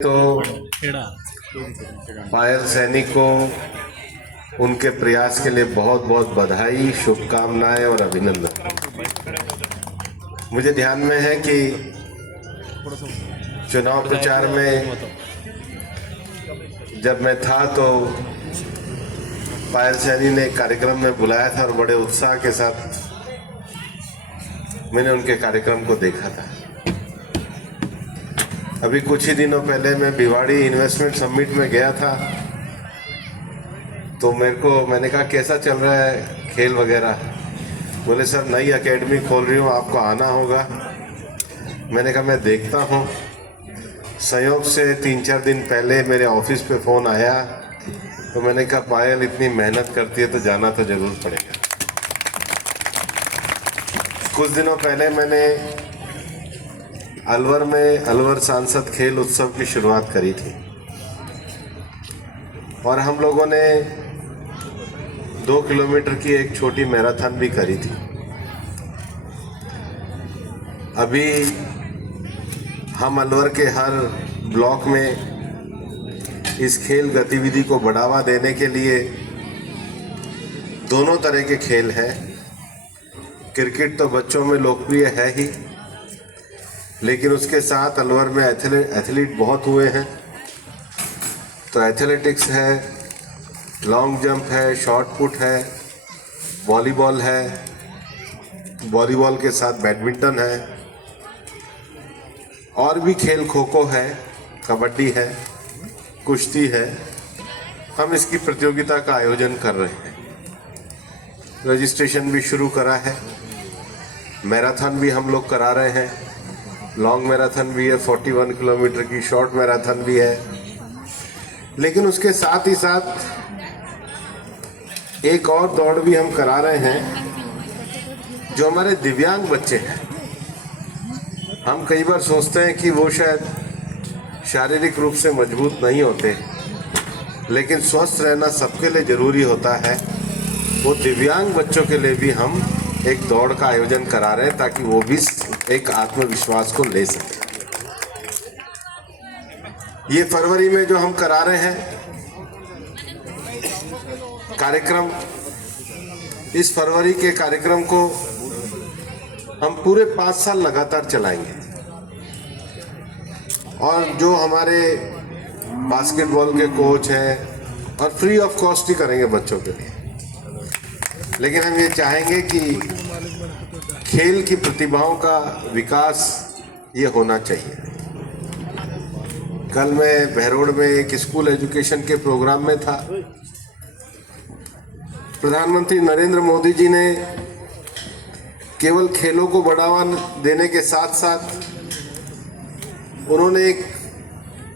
तो पायल सैनी को उनके प्रयास के लिए बहुत बहुत बधाई, शुभकामनाएं और अभिनंदन। मुझे ध्यान में है कि चुनाव प्रचार में जब मैं था तो पायल सैनी ने एक कार्यक्रम में बुलाया था और बड़े उत्साह के साथ मैंने उनके कार्यक्रम को देखा था। अभी कुछ ही दिनों पहले मैं भिवाड़ी इन्वेस्टमेंट समिट में गया था, तो मैंने कहा कैसा चल रहा है खेल वगैरह। बोले सर नई एकेडमी खोल रही हूँ, आपको आना होगा। मैंने कहा मैं देखता हूँ। संयोग से 3-4 दिन पहले मेरे ऑफिस पे फ़ोन आया, तो मैंने कहा पायल इतनी मेहनत करती है तो जाना तो ज़रूर पड़ेगा। कुछ दिनों पहले मैंने अलवर में अलवर सांसद खेल उत्सव की शुरुआत करी थी और हम लोगों ने 2 किलोमीटर की एक छोटी मैराथन भी करी थी। अभी हम अलवर के हर ब्लॉक में इस खेल गतिविधि को बढ़ावा देने के लिए दोनों तरह के खेल हैं। क्रिकेट तो बच्चों में लोकप्रिय है ही, लेकिन उसके साथ अलवर में एथलीट बहुत हुए हैं। तो एथलेटिक्स है, लॉन्ग जंप है, शॉट पुट है, वॉलीबॉल है, वॉलीबॉल के साथ बैडमिंटन है, और भी खेल खो खो है, कबड्डी है, कुश्ती है। हम इसकी प्रतियोगिता का आयोजन कर रहे हैं। रजिस्ट्रेशन भी शुरू करा है। मैराथन भी हम लोग करा रहे हैं। लॉन्ग मैराथन भी है, 41 किलोमीटर की, शॉर्ट मैराथन भी है। लेकिन उसके साथ ही साथ एक और दौड़ भी हम करा रहे हैं जो हमारे दिव्यांग बच्चे हैं। हम कई बार सोचते हैं कि वो शायद शारीरिक रूप से मजबूत नहीं होते, लेकिन स्वस्थ रहना सबके लिए ज़रूरी होता है। वो दिव्यांग बच्चों के लिए भी हम एक दौड़ का आयोजन करा रहे हैं ताकि वो भी एक आत्मविश्वास को ले सके। ये फरवरी में जो हम करा रहे हैं कार्यक्रम, इस फरवरी के कार्यक्रम को हम पूरे 5 साल लगातार चलाएंगे। और जो हमारे बास्केटबॉल के कोच हैं, और फ्री ऑफ कॉस्ट ही करेंगे बच्चों के लिए, लेकिन हम ये चाहेंगे कि खेल की प्रतिभाओं का विकास ये होना चाहिए। कल मैं बहरोड में एक स्कूल एजुकेशन के प्रोग्राम में था। प्रधानमंत्री नरेंद्र मोदी जी ने केवल खेलों को बढ़ावा देने के साथ साथ उन्होंने एक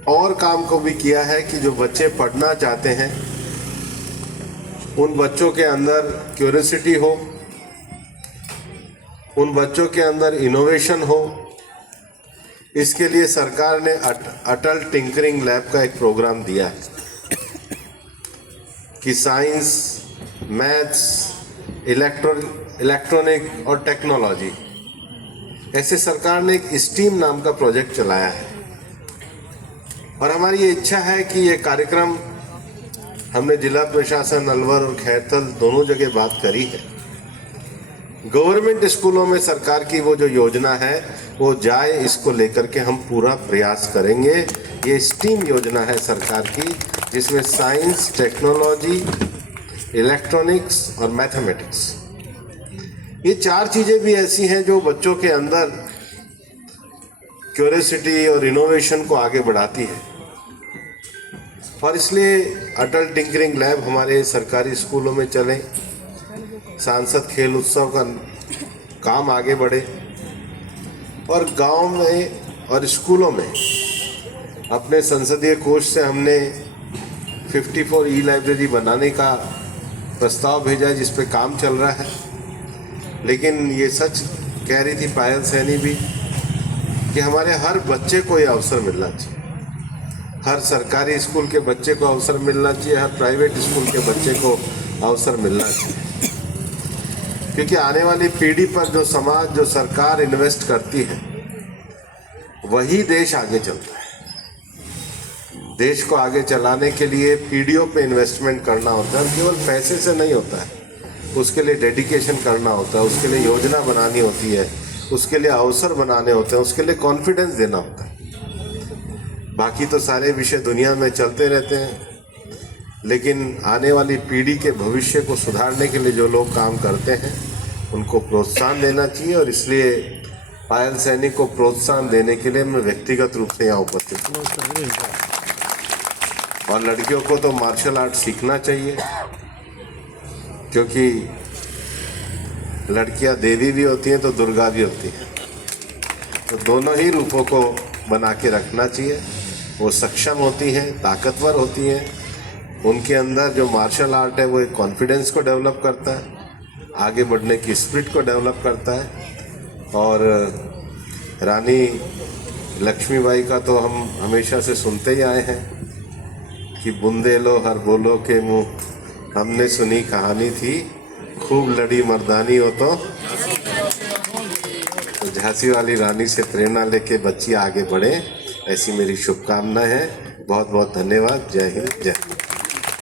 और काम को भी किया है कि जो बच्चे पढ़ना चाहते हैं उन बच्चों के अंदर क्यूरियोसिटी हो, उन बच्चों के अंदर इनोवेशन हो। इसके लिए सरकार ने अटल टिंकरिंग लैब का एक प्रोग्राम दिया है कि साइंस, मैथ्स, इलेक्ट्रॉनिक और टेक्नोलॉजी, ऐसे सरकार ने एक स्टीम नाम का प्रोजेक्ट चलाया है। और हमारी ये इच्छा है कि ये कार्यक्रम, हमने जिला प्रशासन अलवर और खैरथल दोनों जगह बात करी है, गवर्नमेंट स्कूलों में सरकार की वो जो योजना है वो जाए, इसको लेकर के हम पूरा प्रयास करेंगे। ये स्टीम योजना है सरकार की, जिसमें साइंस, टेक्नोलॉजी, इलेक्ट्रॉनिक्स और मैथमेटिक्स, ये 4 चीज़ें भी ऐसी हैं जो बच्चों के अंदर क्यूरियोसिटी और इनोवेशन को आगे बढ़ाती है। और इसलिए अटल टिंकरिंग लैब हमारे सरकारी स्कूलों में चले, सांसद खेल उत्सव का काम आगे बढ़े, और गांव में और स्कूलों में अपने संसदीय कोष से हमने 54 ई लाइब्रेरी बनाने का प्रस्ताव भेजा है, जिस पे काम चल रहा है। लेकिन ये सच कह रही थी पायल सैनी भी कि हमारे हर बच्चे को ये अवसर मिलना चाहिए। हर सरकारी स्कूल के बच्चे को अवसर मिलना चाहिए, हर प्राइवेट स्कूल के बच्चे को अवसर मिलना चाहिए। क्योंकि आने वाली पीढ़ी पर जो समाज, जो सरकार इन्वेस्ट करती है, वही देश आगे चलता है। देश को आगे चलाने के लिए पीढ़ियों पे इन्वेस्टमेंट करना होता है और केवल पैसे से नहीं होता है, उसके लिए डेडिकेशन करना होता है, उसके लिए योजना बनानी होती है, उसके लिए अवसर बनाने होते हैं, उसके लिए कॉन्फिडेंस देना होता है। बाकी तो सारे विषय दुनिया में चलते रहते हैं, लेकिन आने वाली पीढ़ी के भविष्य को सुधारने के लिए जो लोग काम करते हैं उनको प्रोत्साहन देना चाहिए। और इसलिए पायल सैनी को प्रोत्साहन देने के लिए मैं व्यक्तिगत रूप से यहाँ उपस्थित हूँ। और लड़कियों को तो मार्शल आर्ट सीखना चाहिए, क्योंकि लड़कियां देवी भी होती हैं तो दुर्गा भी होती हैं, तो दोनों ही रूपों को बना के रखना चाहिए। वो सक्षम होती हैं, ताकतवर होती हैं, उनके अंदर जो मार्शल आर्ट है वो एक कॉन्फिडेंस को डेवलप करता है, आगे बढ़ने की स्पिरिट को डेवलप करता है। और रानी लक्ष्मीबाई का तो हम हमेशा से सुनते ही आए हैं कि बुंदेलो हर बोलो के मुँह, हमने सुनी कहानी थी, खूब लड़ी मर्दानी हो तो झांसी वाली रानी से प्रेरणा लेके बच्ची आगे बढ़े, ऐसी मेरी शुभकामना है। बहुत बहुत धन्यवाद। जय हिंद, जय